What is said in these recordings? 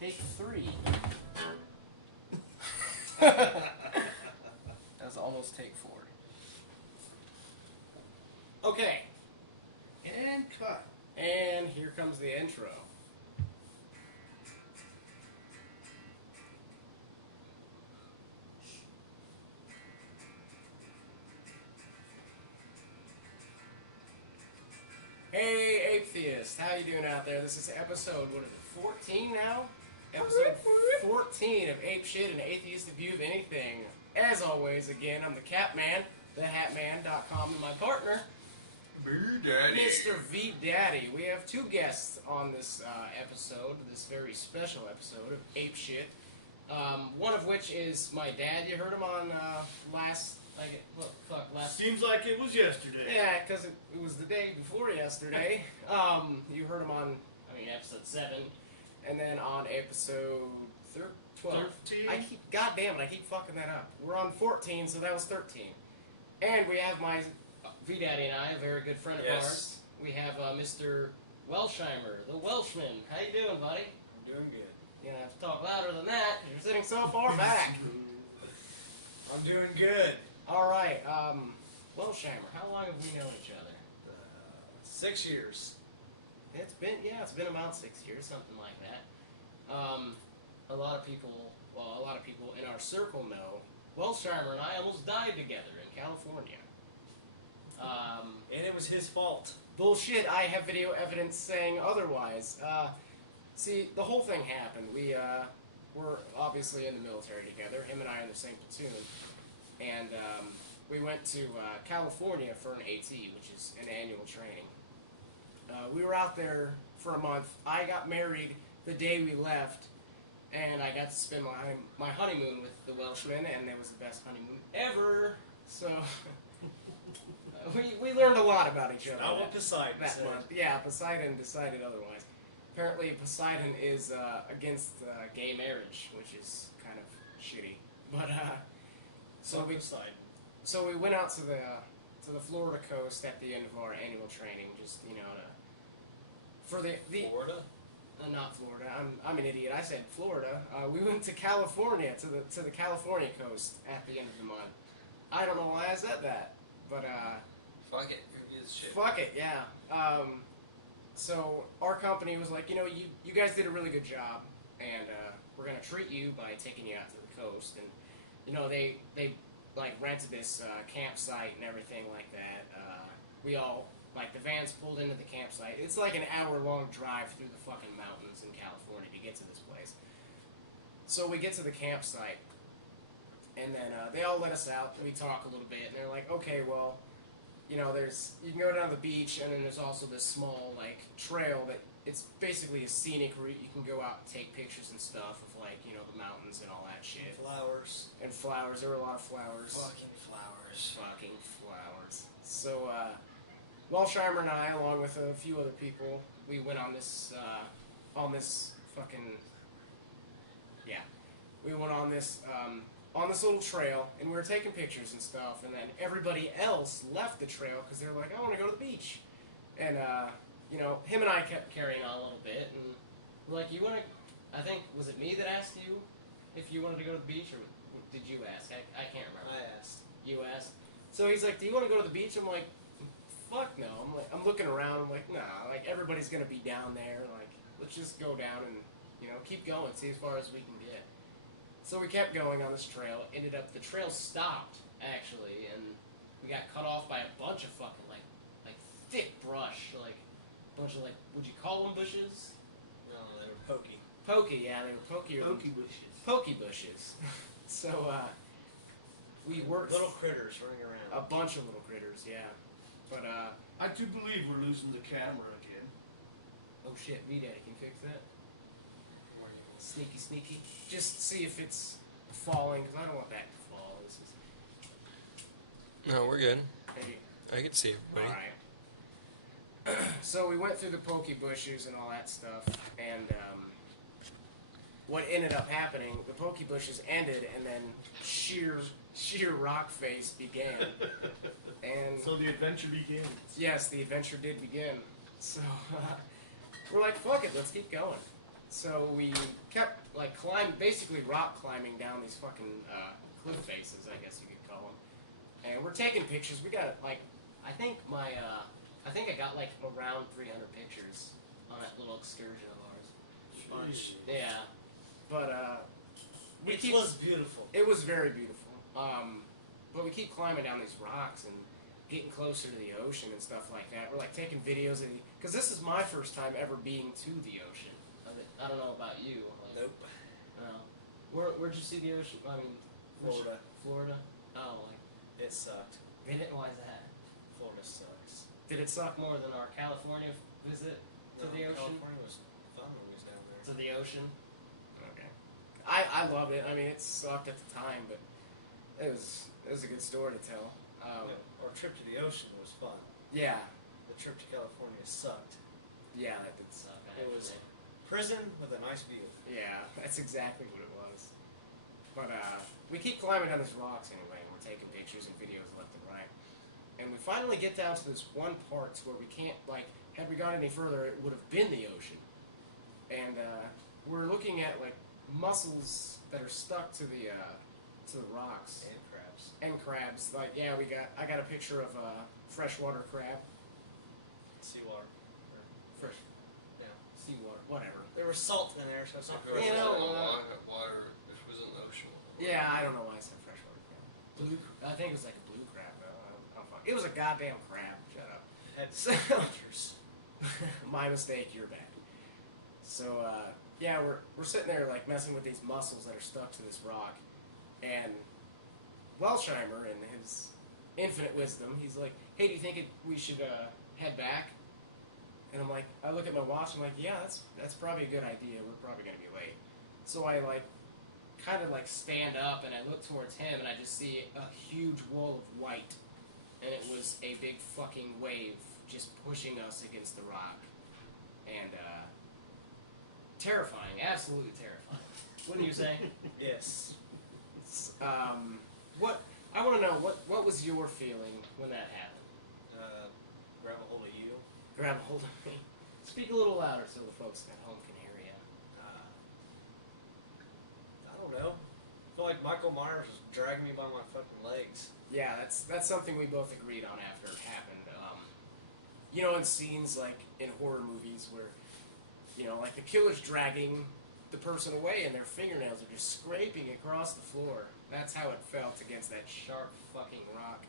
Take 3. That was almost take 4. Okay. And cut. And here comes the intro. Hey, Atheist, how you doing out there? This is episode, 14 now? Episode 14 of Ape Shit, an atheistic view of anything. As always, again, I'm the Catman, the Hatman.com, and my partner, V-Daddy. Mr. V-Daddy. We have 2 guests on this episode, this very special episode of Ape Shit. One of which is my dad. You heard him on last... Seems like it was yesterday. Yeah, because it was the day before yesterday. You heard him on, episode 7, and then on episode 12. 13? God damn it, I keep fucking that up. We're on 14, so that was 13. And we have my V-Daddy and I, a very good friend of ours. We have Mr. Welshman, the Welshman. How you doing, buddy? I'm doing good. You're gonna have to talk louder than that, because you're sitting so far back. I'm doing good. Alright, Welshman, how long have we known each other? 6 years. It's been about 6 years, something like that. A lot of people in our circle know Welshman and I almost died together in California. And it was his fault. Bullshit, I have video evidence saying otherwise. See, the whole thing happened. We were obviously in the military together, him and I in the same platoon. And we went to California for an AT, which is an annual training. We were out there for a month. I got married the day we left, and I got to spend my honeymoon with the Welshman, and it was the best honeymoon ever. So we learned a lot about each other. Not what Poseidon said. Month. Yeah, Poseidon decided otherwise. Apparently, Poseidon is against gay marriage, which is kind of shitty. But So we went out to the Florida coast at the end of our annual training, just for the Florida? Not Florida. I'm an idiot. I said Florida. We went to California to the California coast at the end of the month. I don't know why I said that, but Fuck it. Who gives a shit? fuck it, yeah. So our company was like, you guys did a really good job, and we're gonna treat you by taking you out to the coast, and they like rented this campsite and everything like that. We all, the vans pulled into the campsite. It's like an hour-long drive through the fucking mountains in California to get to this place. So we get to the campsite, and then they all let us out, and we talk a little bit, and they're like, okay, well, you can go down to the beach, and then there's also this small, trail that it's basically a scenic route. You can go out and take pictures and stuff of, the mountains and all that shit. Flowers. And flowers. There were a lot of flowers. Fucking flowers. Fucking flowers. So, Welshman and I, along with a few other people, we went on this little trail, and we were taking pictures and stuff, and then everybody else left the trail because they were like, I want to go to the beach. And, him and I kept carrying on a little bit, and we're like, I think, was it me that asked you if you wanted to go to the beach, or did you ask? I can't remember. I asked. You asked? So he's like, do you want to go to the beach? I'm like, fuck no. I'm looking around, I'm like, nah, everybody's gonna be down there, let's just go down and, keep going, see as far as we can get. So we kept going on this trail. The trail stopped, actually, and we got cut off by a bunch of fucking, thick brush, a bunch of, would you call them bushes? No, they were pokey. Pokey, yeah, they were pokey. Pokey bushes. Pokey bushes. So, we worked... Little critters running around. A bunch of little critters, yeah. But, I do believe we're losing the camera again. Oh shit, V-Daddy, can you fix that? Sneaky, sneaky. Just see if it's falling, because I don't want that to fall. This is... No, we're good. Hey. I can see everybody. Alright. So we went through the pokey bushes and all that stuff, and what ended up happening, the pokey bushes ended, and then sheer rock face began. And so the adventure begins. Yes, the adventure did begin. So we're like, fuck it, let's keep going. So we kept like basically rock climbing down these fucking cliff faces, I guess you could call them. And we're taking pictures. We got like, I think I got like around 300 pictures on that little excursion of ours. Jeez. Yeah, but It was beautiful. It was very beautiful. But we keep climbing down these rocks and getting closer to the ocean and stuff like that. We're like taking videos of because this is my first time ever being to the ocean. I don't know about you. Like, Nope. no. Where'd you see the ocean? I mean, Florida. Florida. Oh, like It sucked. did it? Why is that? Florida sucks. Did it suck more than our California visit to the ocean? California was fun when we was down there. To the ocean. Okay. I loved it. I mean, it sucked at the time, but it was a good story to tell. Our trip to the ocean was fun. Yeah. The trip to California sucked. Yeah, that did suck. It was prison with a nice view. Yeah, that's exactly what it was. But we keep climbing down these rocks anyway, and we're taking pictures and videos left and right. And we finally get down to this one part where we can't, like, had we gone any further, it would have been the ocean. And we're looking at, like, mussels that are stuck to the rocks. And crabs. And crabs. Like, yeah, I got a picture of a freshwater crab. Seawater. Fresh. Yeah. Seawater. Whatever. There was salt in there, so it's not If it was You in know, the water, if it was in the ocean. Yeah, I don't know why I said freshwater crab. I think it was like a blue crab. It was a goddamn crab. Shut up. Had So- features. My mistake. You're bad. So yeah, we're sitting there like messing with these mussels that are stuck to this rock, and Welshman, in his infinite wisdom, he's like, "Hey, do you think we should head back?" And I'm like, I look at my watch. I'm like, "Yeah, that's probably a good idea. We're probably gonna be late." So I like kind of like stand up and I look towards him and I just see a huge wall of white, and it was a big fucking wave just pushing us against the rock, and terrifying, absolutely terrifying. Wouldn't you say? Yes. It's, what I want to know, what was your feeling when that happened? Grab a hold of you. Grab a hold of me. Speak a little louder so the folks at home can hear you. I don't know. I feel like Michael Myers was dragging me by my fucking legs. Yeah, that's something we both agreed on after it happened. You know, in scenes like in horror movies where, you know, like the killer's dragging the person away and their fingernails are just scraping across the floor. That's how it felt against that sharp fucking rock.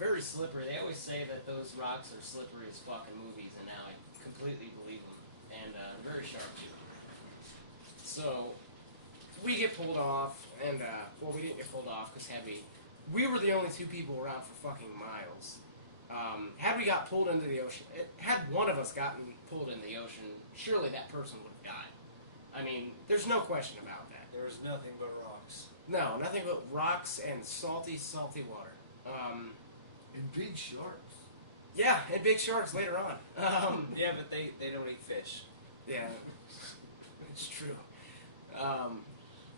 Very slippery. They always say that those rocks are slippery as fucking movies, and now I completely believe them. And very sharp too. So we get pulled off, and well, we didn't get pulled off because we were the only two people around for fucking miles. Had we got pulled into the ocean, had one of us gotten pulled in the ocean, surely that person would have died. I mean, there's no question about that. There was nothing but rocks. No, nothing but rocks and salty, salty water. And big sharks. Yeah, and big sharks later on. Yeah, but they don't eat fish. Yeah, it's true.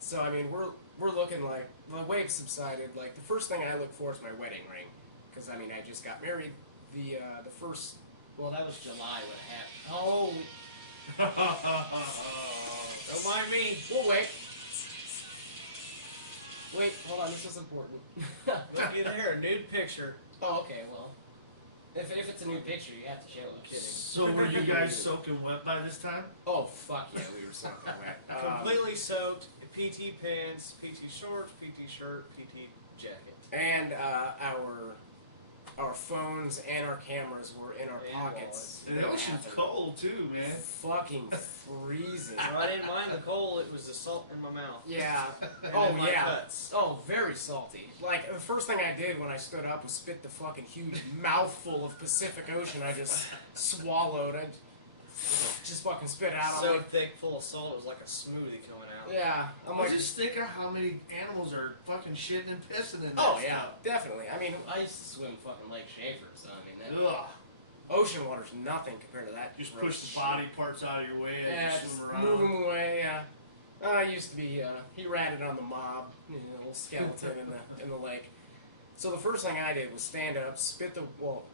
So I mean, we're looking like the wave subsided. Like the first thing I look for is my wedding ring, because I mean I just got married. The first, well, that was July when it happened. Oh, Don't mind me. we'll wait. Wait, hold on. This is important. Look at here, a nude picture. Oh, okay. Well, if it's a new picture, you have to show it. I'm kidding. So were you guys soaking wet by this time? Oh fuck yeah, we were soaking wet. Completely soaked. PT pants, PT shorts, PT shirt, PT jacket. And our phones and our cameras were in our And pockets. And the ocean's cold too, man. Fucking freezing. So I didn't mind the cold, it was the salt in my mouth. Yeah. And Oh in my yeah. cuts. Oh, very salty. Like the first thing I did when I stood up was spit the fucking huge mouthful of Pacific Ocean I just swallowed. I just fucking spit out. I'm So like, thick, full of salt, it was like a smoothie coming out. yeah. I'm I like, just think of how many animals are fucking shitting and pissing in that oh yeah, stuff. definitely. I mean, I used to swim fucking Lake Schaefer, so I mean that. Ugh. Ocean water's nothing compared to that. Just gross push the shit. body parts out of your way and Yeah, just just swim around. move him away. Yeah, I used to be. He ratted on the mob, you know, little skeleton in the lake. So the first thing I did was stand up,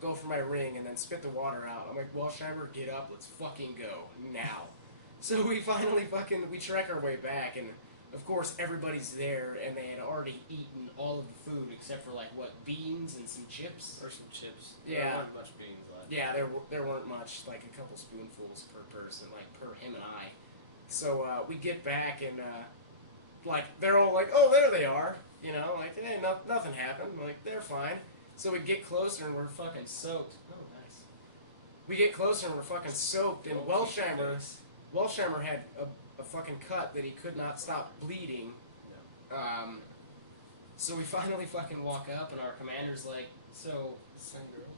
go for my ring, and then spit the water out. I'm like, well, Shimer, get up, let's fucking go now. So we finally we trek our way back, and of course everybody's there, and they had already eaten all of the food except for like what, beans and some chips. Or some chips. Yeah. There wasn't much beans left. Yeah, there weren't much, like a couple spoonfuls per person, like per him and I. So we get back, and like they're all like, oh, there they are, you know, like hey, nothing happened, like they're fine. So we get closer and we're fucking soaked. Oh, nice. We get closer and we're fucking soaked, and Welshman had a fucking cut that he could not stop bleeding. So we finally fucking walk up, and our commander's like, so,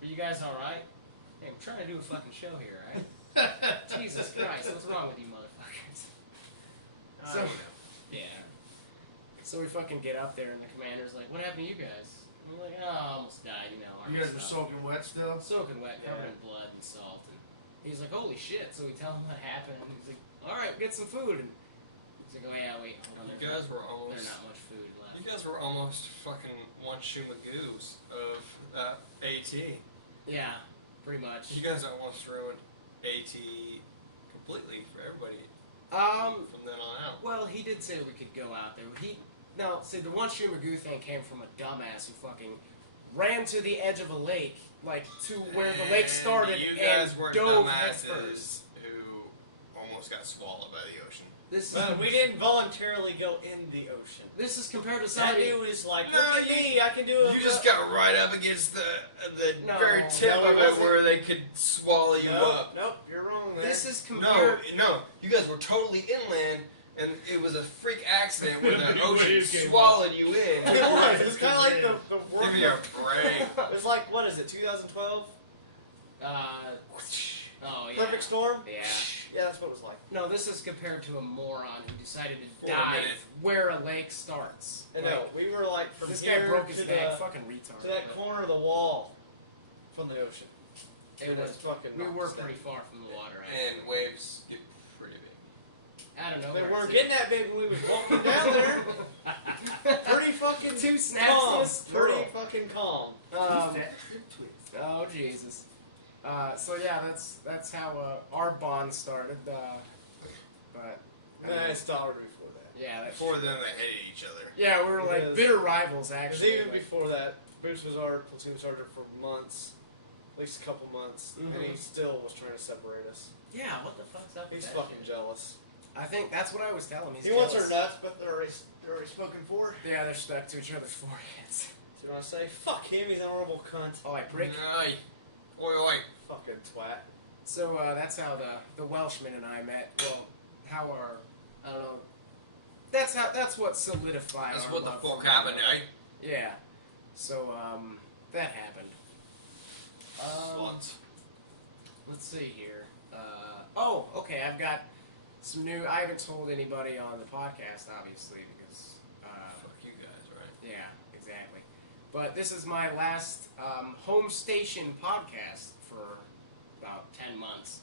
are you guys alright? Hey, I'm trying to do a fucking show here, right? Jesus Christ, what's wrong with you motherfuckers? So, yeah. So we fucking get up there, and the commander's like, what happened to you guys? And we're like, oh, I almost died, you know. You guys were soaking wet still? Soaking wet, covered in blood and salt. And he's like, holy shit. So we tell him what happened, and he's like, alright, get some food. And he's like, oh yeah, wait, hold on. You guys were almost... There's not much food left. You guys were almost fucking one Shumagoos of AT. Yeah, pretty much. You guys almost ruined AT completely for everybody from then on out. Well, he did say we could go out there. See, the one Shumagoo thing came from a dumbass who fucking ran to the edge of a lake, like, to where the lake started, you guys and were dove dumbasses headfirst. who almost got swallowed by the ocean. But we didn't voluntarily go in the ocean. This is compared to That somebody... dude was like, No, look at me, I can do it. You just got right up against the No, very tip no, it of it wasn't. where they could swallow you up. Nope, you're wrong there. This is No, compared... no, you guys were totally inland, and it was a freak accident where the ocean Waves came swallowed you in. It was. It was kind of like the Give me a break. It was like, what is it, 2012? Oh, yeah. Perfect Storm? Yeah. Yeah, that's what it was like. No, this is compared to a moron who decided to For a dive minute. where a lake starts. I know, we were like from This here guy broke his to neck. the, Fucking retard. to that corner of the wall from the ocean. It And was it's fucking We were nonsense. pretty far from the water. And waves get pretty big. I don't know. They where weren't it's getting that big when we was walking down there. Pretty fucking Two snaps calm. to a squirrel. Pretty fucking calm. Oh Jesus. So yeah, that's how our bond started. But Nah, it started before that. yeah, that's Before then, they hated each other. yeah, we were like Because- bitter rivals Because actually. even like- before that, Bruce was our platoon sergeant for months, at least a couple months, and he still was trying to separate us. yeah, what the fuck's up? He's with that fucking shit? jealous. I think that's what I was telling him. He's He wants jealous. her nuts, but they're already spoken for. Yeah, they're stuck to each other's foreheads. So you want to say, fuck him, he's an honorable cunt. Oh, I prick. Oi, oi, oi. Fucking twat. So that's how the Welshman and I met. Well, how our I don't know. That's what solidified. That's our what the love fuck for happened, one another. eh? Yeah. So that happened. Sluts. Let's see here. Oh, okay. I've got some new. I haven't told anybody on the podcast, obviously, because. Fuck you guys, right? Yeah, exactly. But this is my last home station podcast for about 10 months.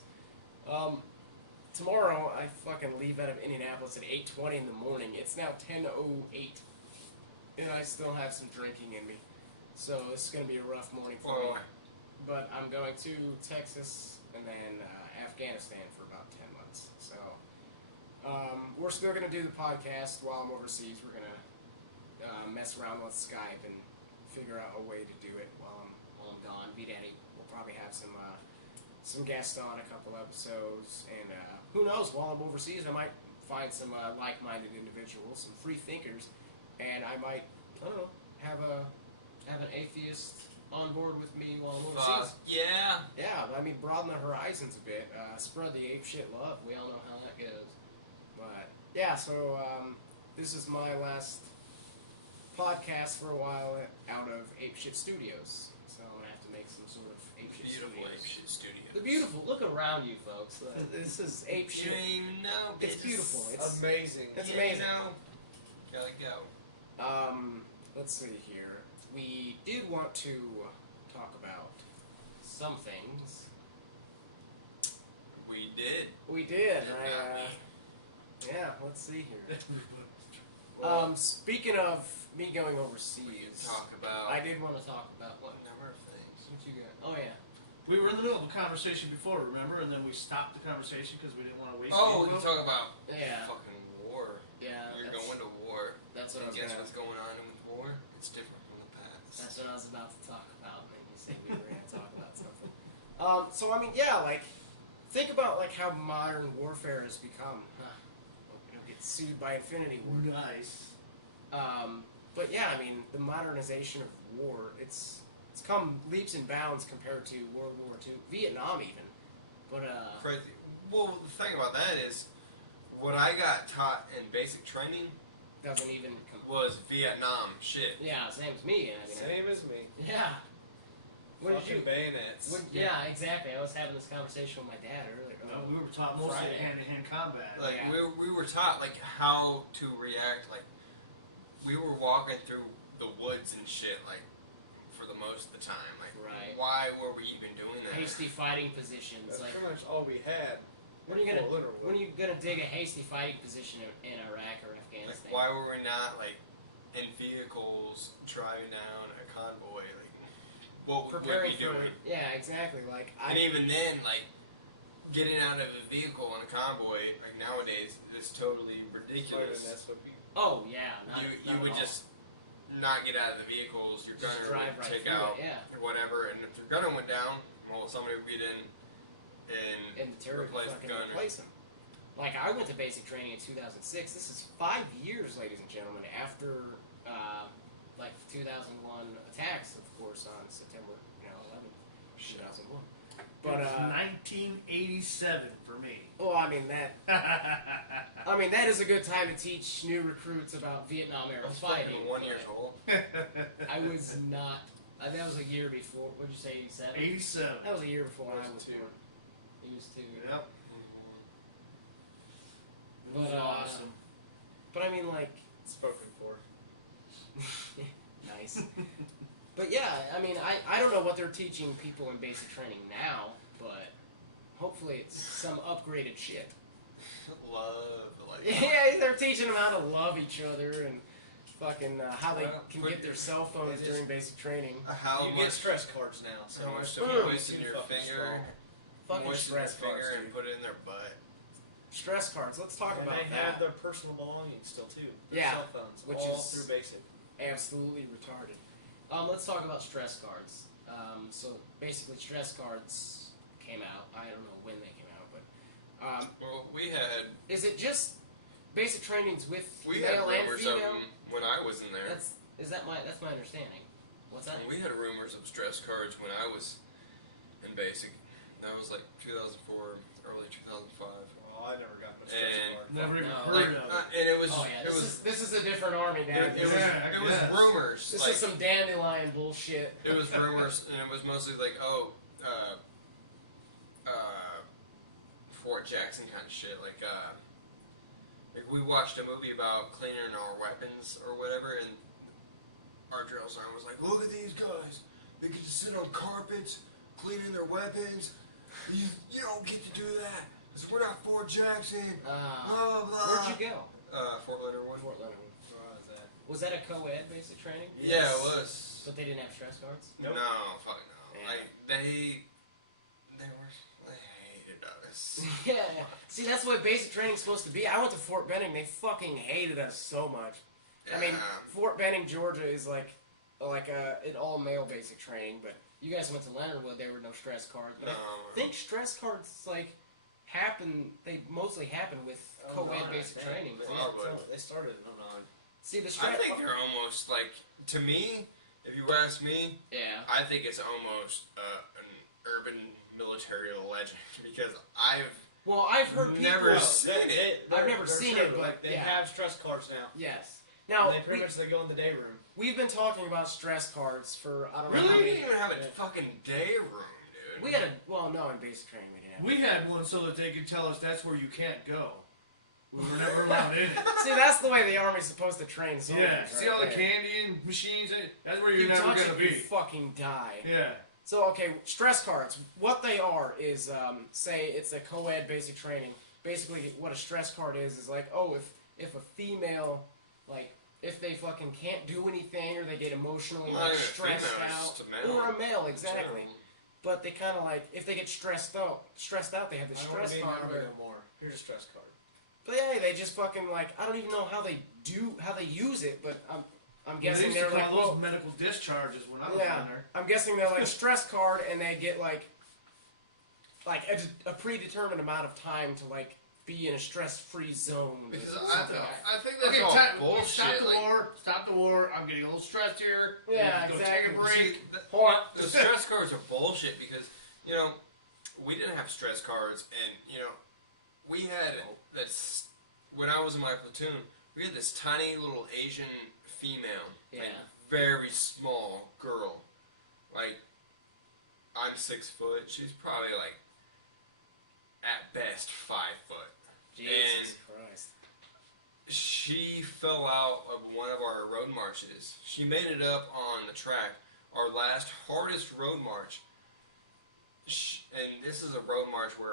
Tomorrow I fucking leave out of Indianapolis at 8:20 in the morning. It's now 10:08, and I still have some drinking in me. So this is gonna be a rough morning for me. Oi, oi. But I'm going to Texas and then Afghanistan for about 10 months. So we're still going to do the podcast while I'm overseas. We're going to mess around with Skype and figure out a way to do it while I'm gone. V-Daddy will probably have some guests on a couple episodes. And who knows, while I'm overseas, I might find some like-minded individuals, some free thinkers, and I might, I don't know, have an atheist on board with me while I'm overseas. Yeah. Yeah, I mean, broaden the horizons a bit. Spread the ape shit love. We all know how that goes. But yeah, so this is my last podcast for a while out of Ape Shit Studios. So I'm gonna have to make some sort of Ape Shit Beautiful Studios. Ape Shit Studio. The beautiful. Look around you, folks. This is Ape You Shit. ain't even know. It's bitches. beautiful. It's Amazing. It's You ain't amazing. know. Gotta go. Let's see here. We did want to talk about some things. We did. We did. Yeah, let's see here. Speaking of me going We can overseas, talk about I did want to talk about what? a number of things. What you got? Oh yeah. We were in the middle of a conversation before, remember? And then we stopped the conversation because we didn't want to waste Oh, the you info. talk about Yeah. fucking war. Yeah. You're going to war. That's what I was Guess gonna. what's going on with war? It's different from the past. That's what I was about to talk about. And you said we were gonna talk about something. So I mean, yeah, like think about like how modern warfare has become. You'll get sued by Infinity War. Nice. But yeah, I mean, the modernization of war, it's come leaps and bounds compared to World War II, Vietnam even. But Crazy. Well, the thing about that is, what I got taught in basic training doesn't even was Vietnam shit. Yeah, same as me. I mean, Same as me. yeah. What did Fucking you? bayonets. Yeah, exactly. I was having this conversation with my dad earlier. No, we were taught mostly Friday. hand-to-hand combat. Like Yeah. we were taught like how to react. Like we were walking through the woods and shit. Like for the most of the time. Like Right. why were we even doing that? Hasty fighting positions. That's Like, pretty much all we had. when are you gonna Literally. when are you gonna dig a hasty fighting position in Iraq or Like Afghanistan? why were we not like in vehicles driving down a convoy? Like what would we Preparing be for doing? yeah, exactly. Like And even then, like getting out of a vehicle on a convoy, like nowadays, is totally ridiculous. oh yeah, not, You not would at all. just not get out of the vehicles. Your Just gunner drive would right take through out it, yeah. whatever, and if your gunner went down, well, somebody would get in and the terror replace the fucking gunner. replace them. Like I went to basic training in 2006. This is 5 years, ladies and gentlemen, after like 2001 attacks, of course, on September 11th, 2001. But It was 1987 for me. well, I mean that. I mean that is a good time to teach new recruits about Vietnam I era was fighting. fucking 1 but year old. I was not. That was a year before. What did you say? 87. 87. That was a year before I was 2. born. He was 2. Yep. It was But, awesome. But I mean, like, Spoken for. nice. But yeah, I mean, I don't know what they're teaching people in basic training now, but hopefully it's some upgraded shit. Love, like Yeah, they're teaching them how to love each other and fucking how they can Put- get their cell phones it is- during basic training. how You much get stress cards now. So how much to Boom. moisten your Fucking finger, Fucking moisten your stress cards, finger, and dude. put it in their butt. Stress cards. Let's talk and about they have that. their personal belongings still too. Their Yeah, cell phones, which all is- through basic. Absolutely retarded. Let's talk about stress cards. So basically, stress cards came out. I don't know when they came out, but Well, we had is it just basic trainings with we had male and rumors of female? them when I was in there. That's my understanding. What's that? And we had rumors of stress cards when I was in basic. That was like 2004, early 2005. Oh, I never got a stress And- card. Never even No. heard of it. And it was Oh yeah, it this was is this is a different army, it, Dad. it was Yeah, I it was guess. rumors. This like, is some dandelion bullshit. It was rumors, and it was mostly like, Fort Jackson kind of shit. Like we watched a movie about cleaning our weapons or whatever, and our drill sergeant was like, "Look at these guys. They get to sit on carpets, cleaning their weapons. You don't get to do that because we're not Fort Jackson." Blah blah. Where'd you go? Fort Leonard Wood. Fort Leonard. Where was that? Was that a co-ed basic training? Yeah, it was. But they didn't have stress cards. Nope. No, fuck no. Yeah. Like they hated us. Yeah. See, that's what basic training's supposed to be. I went to Fort Benning. They fucking hated us so much. I mean, Yeah. Fort Benning, Georgia is like an all-male basic training, but you guys went to Leonard Wood. There were no stress cards. But I think stress cards they mostly happen with co-ed basic training. They, Probably. they started in 09. See the I stress. think they're almost like, to me, if you ask me, Yeah. I think it's almost an urban military legend because I've heard people. Never seen it. I've never seen it, but they yeah. have stress cards now. Yes. Now And they go in the day room. we've been talking about stress cards for I don't know really how we many. didn't even have a Yeah. fucking day room, dude. We had no, in basic training we didn't have. We had one so that they could tell us that's where you can't go. We were never allowed in it. See, that's the way the army's supposed to train soldiers. Yeah, right see all the there. candy and machines? That's where You you're never touch going it, to you be. fucking die. Yeah. So, okay, stress cards. What they are is, say it's a co-ed basic training. Basically, what a stress card is like, oh, if a female, like, if they fucking can't do anything or they get emotionally Not like even a stressed female, out, just a male. or a male, exactly. but they kind of like if they get stressed out, they have the I don't want stress to be a card. member no more. Here's a stress card. But yeah, they just fucking like I don't even know how they use it, but I'm They guessing used to they're call like those well, medical discharges when I was yeah, in there. I'm guessing they're like stress card, and they get like a predetermined amount of time to like be in a stress-free zone. Because or I something. think that's Okay, all stop bullshit. the war. Stop the war. I'm getting a little stressed here. Yeah, Go exactly. take a break. Hold on. The stress cards are bullshit because, we didn't have stress cards, and, we had this, when I was in my platoon, we had this tiny little Asian female, like, very small girl. Like, I'm 6 foot, she's probably like, at best 5 foot. Jesus Christ. She fell out of one of our road marches. She made it up on the track, our last hardest road march. And this is a road march where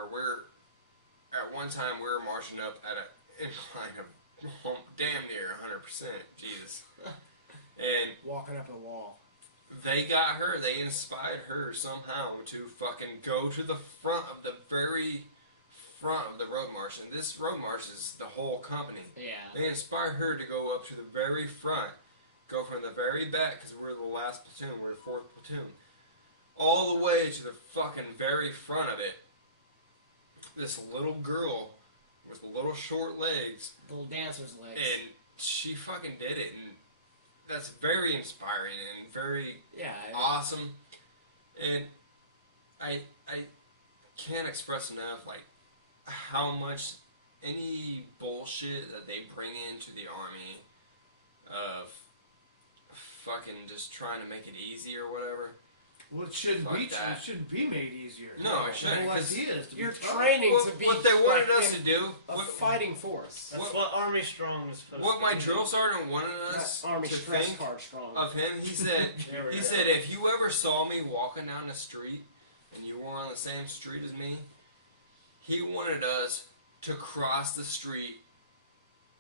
at one time we were marching up at an incline of damn near 100%. Jesus. And Walking up a wall. they got her, they inspired her somehow to fucking go to the front of the very front of the road march. And this road march is the whole company. Yeah. They inspired her to go up to the very front, go from the very back, because we're the last platoon, we're the 4th platoon, all the way to the fucking very front of it. This little girl with little short legs, Little dancer's legs. and she fucking did it, and that's very inspiring and very awesome. And I can't express enough, like, how much any bullshit that they bring into the army of fucking just trying to make it easy or whatever. Well, it shouldn't Fuck be. that. It shouldn't be made easier. No, it shouldn't, The whole 'cause idea is to You're be tough. training to be What they wanted like, us to do, a what, fighting force. That's What- what Army Strong was supposed what to my be. drill sergeant wanted us Army to stress think card strong. of him, he said, There we he go. said, if you ever saw me walking down the street and you were on the same street as me, he wanted us to cross the street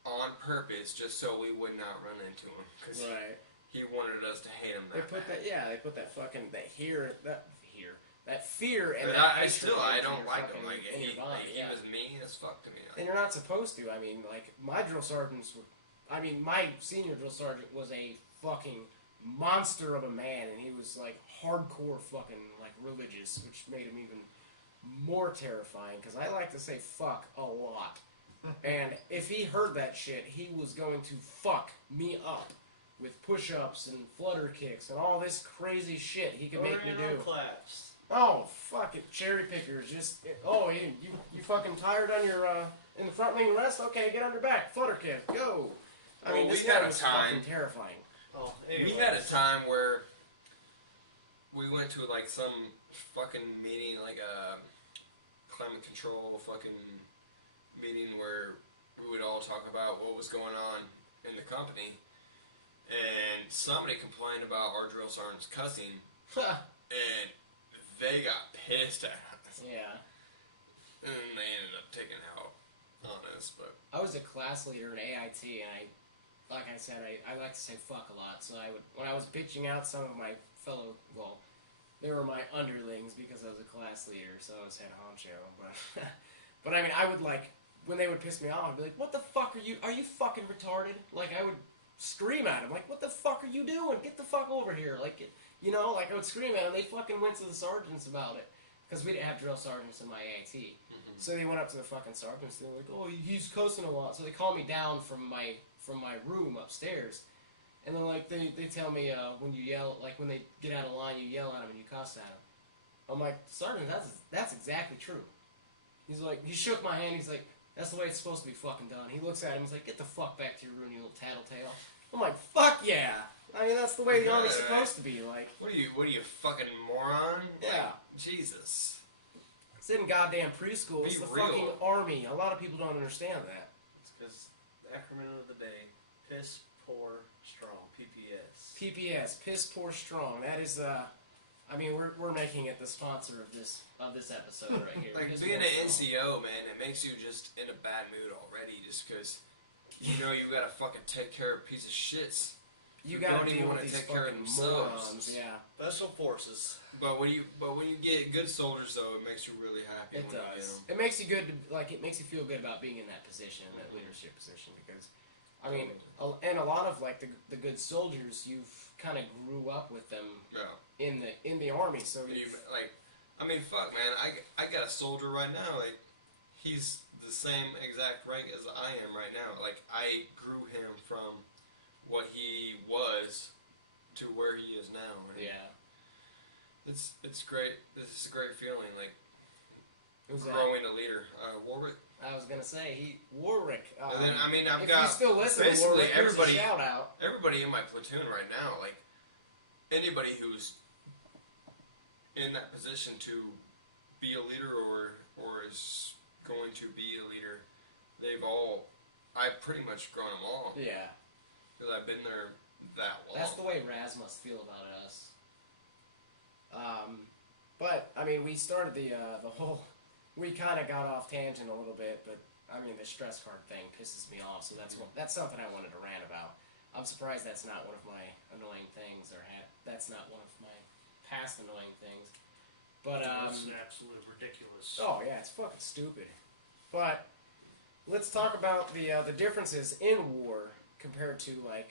on purpose just so we would not run into him. Because Right. he wanted us to hate him They that put bad. that. Yeah, they put that fucking that fear and But that I hatred I into don't your like fucking- him. Like, in he, your body, like, yeah. he was mean as fuck to me. And you're not supposed to. I mean, like, my drill sergeants were... I mean, my senior drill sergeant was a fucking monster of a man, and he was, like, hardcore fucking, like, religious, which made him even more terrifying, because I like to say fuck a lot. And if he heard that shit, he was going to fuck me up with push-ups and flutter kicks and all this crazy shit he could make me do. Claps. Oh, fuck it. Cherry pickers. Just, you fucking tired on your, in the front lean rest? Okay, get on your back. Flutter kick. Go. I Well, mean, this we guy had a was time- fucking terrifying. Oh, We anyway. had a time where we went to like some fucking meeting, like a climate control fucking meeting where we would all talk about what was going on in the company, and somebody complained about our drill sergeants cussing, and they got pissed at us, Yeah. and they ended up taking it out on us. But I was a class leader in AIT, and like I said, I like to say fuck a lot. So when I was bitching out some of my fellow, well, they were my underlings because I was a class leader, so I was head honcho. But I mean, I would like, when they would piss me off, I'd be like, what the fuck are you fucking retarded? Like, I would scream at them, like, what the fuck are you doing? Get the fuck over here. Like, like I would scream at them. They fucking went to the sergeants about it. Because we didn't have drill sergeants in my AIT. So they went up to the fucking sergeants, and they were like, oh, he's cussing a lot. So they called me down from my room upstairs. And they're like, they tell me when you yell, like when they get out of line, you yell at them and you cuss at them. I'm like, Sergeant, that's exactly true. He's like, he shook my hand, he's like, that's the way it's supposed to be fucking done. He looks at him, he's like, get the fuck back to your room, you little tattletale. I'm like, fuck yeah. I mean, that's the way the Army's supposed to be, like. what are you fucking moron? Yeah. Like, Jesus. It's in goddamn preschool. It's Be the real. fucking Army. A lot of people don't understand that. It's because the acronym of the day: piss, poor, strong. PPS. PPS, piss poor strong. That is I mean we're making it the sponsor of this episode right here. Like, Piss being Poor an Strong. NCO, man, it makes you just in a bad mood already, just because you know you gotta fucking take care of a piece of shits. you who gotta don't even deal want with to these take care of fucking themselves. morons. Yeah, Special forces. But when you get good soldiers, though, it makes you really happy. it when you get does. 'em. It makes you good. It makes you feel good about being in that position, that leadership position, because, I mean, and a lot of like the good soldiers, you've kind of grew up with them Yeah. in the army, so You, like, I mean, fuck, man. I got a soldier right now. Like, he's the same exact rank as I am right now. Like, I grew him from what he was to where he is now. And yeah. it's great. This is a great feeling. Like, Who's that? growing a leader. Warwick. I was gonna say Warwick. And then, I mean, I've if got you still listen to basically Warwick, here's everybody. a shout out. Everybody in my platoon right now, like anybody who's in that position to be a leader or is going to be a leader, I've pretty much grown them all Yeah, because I've been there that long. that's the way Raz must feel about us. But I mean, we started the whole. We kind of got off tangent a little bit, but I mean, the stress card thing pisses me off. So that's something I wanted to rant about. I'm surprised that's not one of my annoying things, that's not one of my past annoying things. But That's absolutely ridiculous. oh yeah, it's fucking stupid. But let's talk about the differences in war compared to like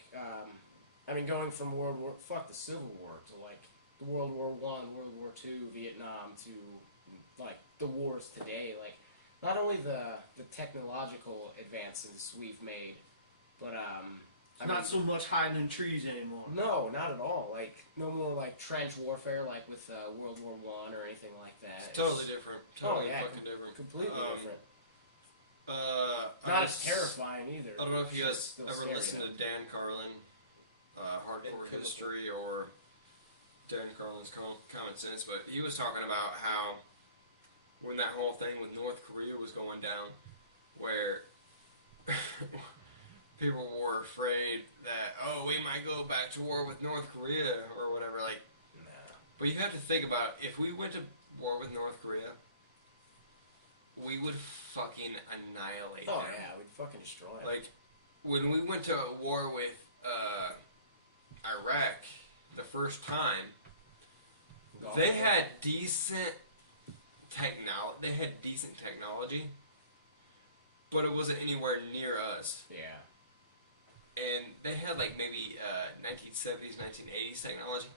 I mean, going from the Civil War to like World War I, World War II, Vietnam to like the wars today. Like not only the technological advances we've made, but It's not so much hiding in trees anymore. no, not at all. Like no more like trench warfare like with World War I or anything like that. It's totally different. Totally yeah, fucking different. Completely different. Not Not as terrifying either. I don't know if you guys Still ever scary, listened to though. Dan Carlin, Hardcore Could History, or Dan Carlin's Common Sense, but he was talking about how when that whole thing with North Korea was going down, where people were afraid that, oh, we might go back to war with North Korea or whatever, like, Nah. but you have to think about, if we went to war with North Korea, we would fucking annihilate Oh them. yeah, we'd fucking destroy it. Like, when we went to war with Iraq the first time, they had decent technology, but it wasn't anywhere near us. Yeah. And they had like maybe 1970s, 1980s technology.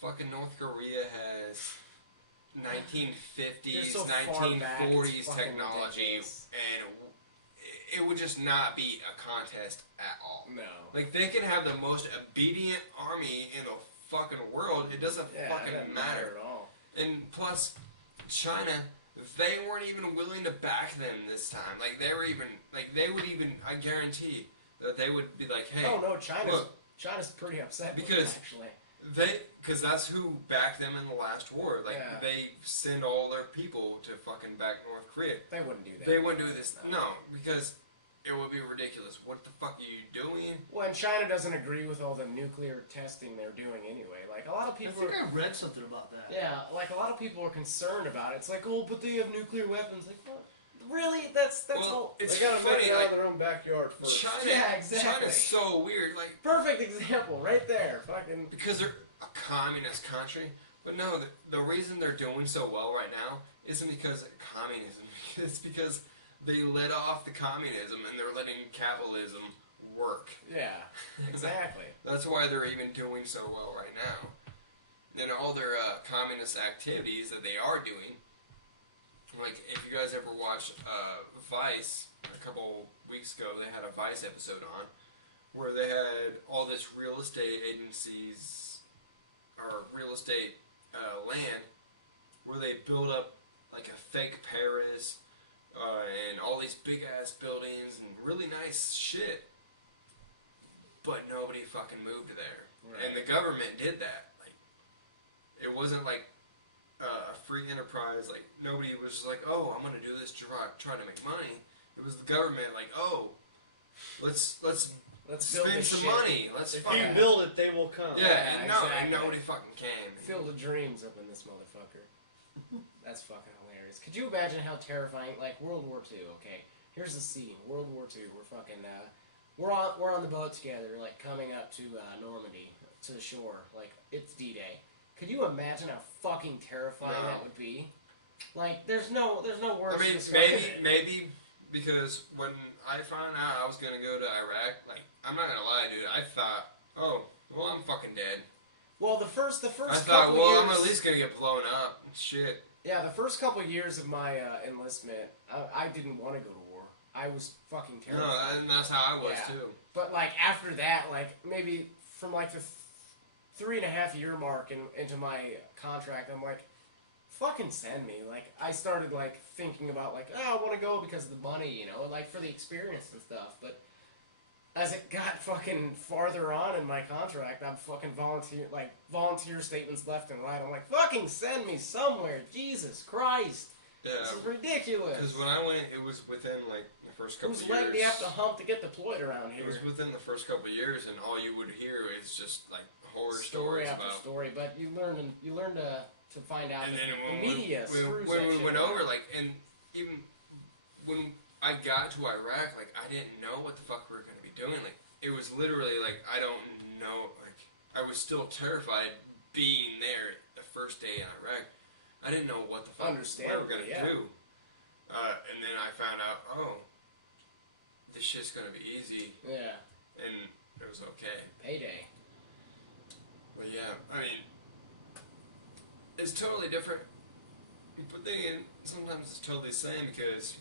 Fucking North Korea has 1950s, They're so far back, 1940s it's fucking technology, ridiculous. and it would just not be a contest at all. No. Like, they can have the most obedient army in the fucking world. It doesn't Yeah, it fucking doesn't matter. at all. And plus, China, they weren't even willing to back them this time. Like, they would even, I guarantee that they would be like, hey. Oh no, China's look, pretty upset with because them, actually. because that's who backed them in the last war. Like, Yeah. they send all their people to fucking back North Korea. They wouldn't do that. They wouldn't do this. No, because it would be ridiculous. What the fuck are you doing? Well, and China doesn't agree with all the nuclear testing they're doing anyway. Like a lot of I people think I read something about that. yeah, like a lot of people are concerned about it. It's like, oh, but they have nuclear weapons. Like, what? Really? That's Well, all. it's They gotta funny, make it out like, of their own backyard first. China, Yeah, exactly. China's so weird. Like, Perfect example, right there. Fucking. because they're a communist country. But no, the reason they're doing so well right now isn't because of communism. It's because they let off the communism and they're letting capitalism work. Yeah, exactly. That's why they're even doing so well right now. And all their communist activities that they are doing, like if you guys ever watched Vice, a couple weeks ago they had a Vice episode on, where they had all this real estate agencies, or real estate land, where they build up like a fake Paris, and all these big ass buildings and really nice shit, but nobody fucking moved there. Right. And the government did that. Like, it wasn't like a free enterprise. Like, nobody was just like, oh, I'm gonna do this to try to make money. It was the government like, oh, let's build spend this some shit. money. Let's If fucking you build it, they will come. yeah, and no, exactly. and nobody fucking came. Fill the dreams up in this motherfucker. That's fucking hilarious. Could you imagine how terrifying, like World War II, okay? Here's the scene, World War II, we're on the boat together, like coming up to Normandy, to the shore. Like it's D-Day. Could you imagine how fucking terrifying No. that would be? Like there's no words. I mean, to describe maybe because when I found out I was gonna go to Iraq, like I'm not gonna lie, dude, I thought, oh, well, I'm fucking dead. Well, the first I couple thought, well, years, I'm at least gonna get blown up. Shit. yeah, the first couple years of my enlistment, I didn't want to go to war. I was fucking terrified. No, and that's how I was Yeah. too. But like after that, like maybe from like the 3.5 year mark into my contract, I'm like, fucking send me. Like I started like thinking about like, oh, I want to go because of the money, you know, like for the experience and stuff. But as it got fucking farther on in my contract, I'm fucking volunteer statements left and right. I'm like, fucking send me somewhere. Jesus Christ. Yeah. This is ridiculous. Because when I went, it was within like the first couple Whose years. leg do you have to hump to get deployed around It here? was within the first couple of years, and all you would hear is just like horror Story stories after about. story, but you learn to find out And that then the when media we, screws when that we shit went up. over, like, and even when I got to Iraq, like, I didn't know what the fuck we were gonna be doing. Like, it was literally like I don't know. Like, I was still terrified being there the first day in Iraq. I didn't know what the fuck we were gonna Understandably, yeah. do. And then I found out, oh, this shit's gonna be easy, Yeah, and it was okay. payday. But yeah, I mean, it's totally different. But then again, sometimes it's totally the same because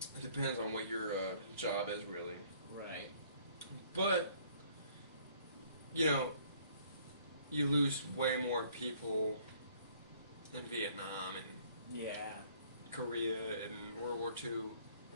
it depends on what your job is, really. Right. But, you know, you lose way more people in Vietnam and Yeah. Korea and World War II.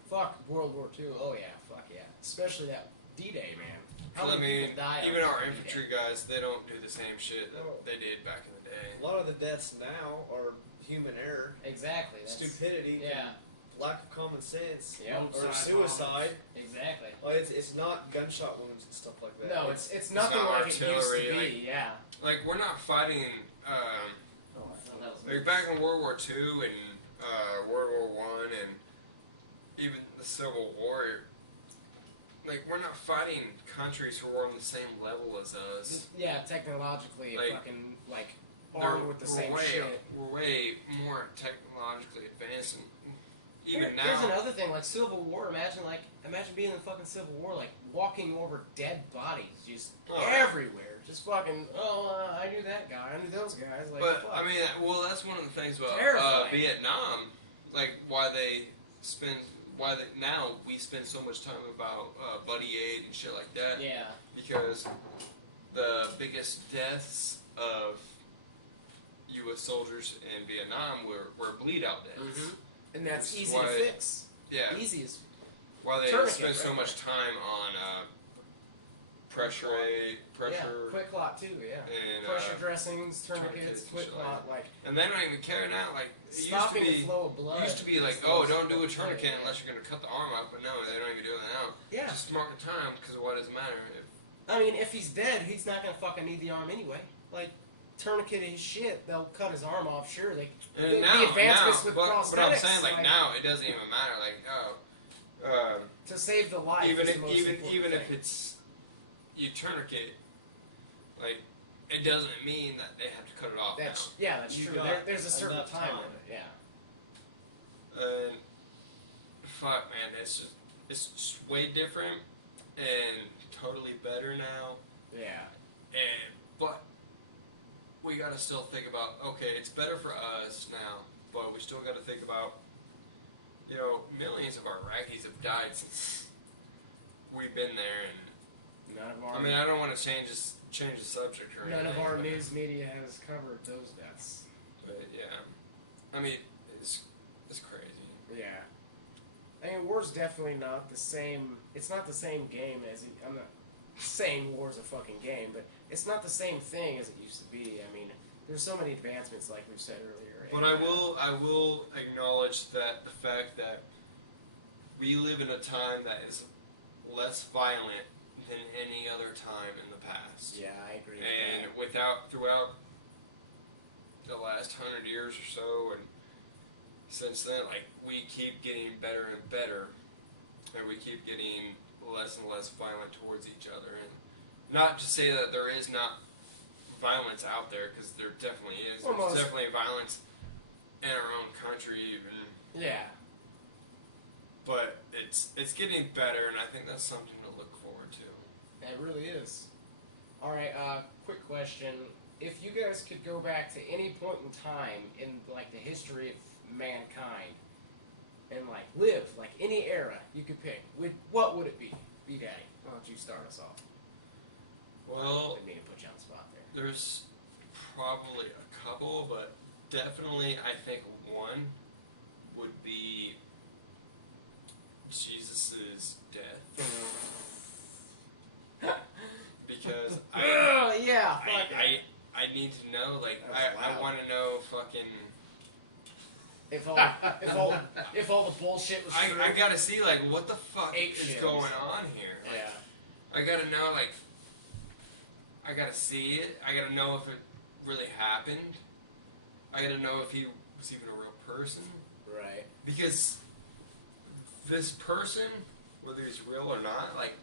Fuck World War II. Oh yeah. Fuck yeah. Especially that D-Day, man. How I many mean, people die? even on our D-Day? infantry guys, they don't do the same shit that No. they did back in the day. A lot of the deaths now are human error, Exactly. That's, stupidity, Yeah. lack of common sense, Yeah. or suicide. Exactly. Well, it's not gunshot wounds and stuff like that. No, it's nothing not like it used to artillery, be. like- Yeah. Like, we're not fighting, Oh, I thought that was like back in World War II and World War I and even the Civil War, like we're not fighting countries who are on the same level as us. Yeah, technologically, Like, fucking like armed with the same shit. We're way more technologically advanced, and even Here's now. another thing, like Civil War. Imagine being in the fucking Civil War, like walking over dead bodies just Oh, yeah. everywhere. Just fucking. I knew that guy. I knew those guys. Like, But fuck. I mean, well, that's one of the things about Terrifying. Vietnam. Like now we spend so much time about buddy aid and shit like that. yeah, Because the biggest deaths of U.S. soldiers in Vietnam were bleed out deaths. Mhm. and that's Which is easy why- to fix. Yeah. Easy as Why they Tourniquet, spend so right? much time on pressure aid, pressure, Yeah, quick clot too. Yeah, and pressure dressings, tourniquets, tourniquets and quick shit clot, like and they don't even care now. Like it stopping used the to be. flow of blood. It used to be like, is oh, the don't do a most important tourniquet thing, unless you're going to cut the arm up. But no, they don't even do that now. Yeah. Just mark the time because what does it matter? If, I mean, if he's dead, he's not gonna fucking need the arm anyway. Like, tourniquet his shit, they'll cut his arm off. Sure, the advancements with prosthetics. but I'm saying like now it doesn't even matter. Like to save the life. even is if the most important even if thing. it's you tourniquet, like it doesn't mean that they have to cut it off That's now. yeah, that's You true. got There's a certain enough time time. limit. Yeah. And fuck, man, it's just way different and totally better now. Yeah. But we gotta still think about, okay, it's better for us now, but we still gotta think about, you know, millions of Iraqis have died since we've been there, and None of our I mean, I don't want to change the subject or none anything. of our but- news media has covered those deaths. But yeah, I mean, it's crazy. Yeah. I mean, war's definitely not the same. It's not the same game as I'm not saying war's a fucking game, but it's not the same thing as it used to be. I mean, there's so many advancements, like we've said earlier. But I will acknowledge that the fact that we live in a time that is less violent than any other time in the past. Yeah, I agree. And With throughout the last 100 years or so, and since then, like we keep getting better and better. that we keep getting less and less violent towards each other. And not to say that there is not violence out there, because there definitely is. There's definitely violence in our own country even. Yeah. But it's getting better, and I think that's something to look forward to. It really is. All right, quick question. If you guys could go back to any point in time in, like, the history of mankind and, like, live, like, any era you could pick, what would it be? B-Daddy, why don't you start us off? Well, I didn't mean to put you on the spot there. there's probably a couple, but definitely I think one would be Jesus' death. Because I need to know, like, I want to know fucking... If all the bullshit was true. I gotta see, like, what the fuck Ape is Shit. going on here. Like, Yeah. I gotta know, like, I gotta see it. I gotta know if it really happened. I gotta know if he was even a real person. Right. Because this person, whether he's real or not, like,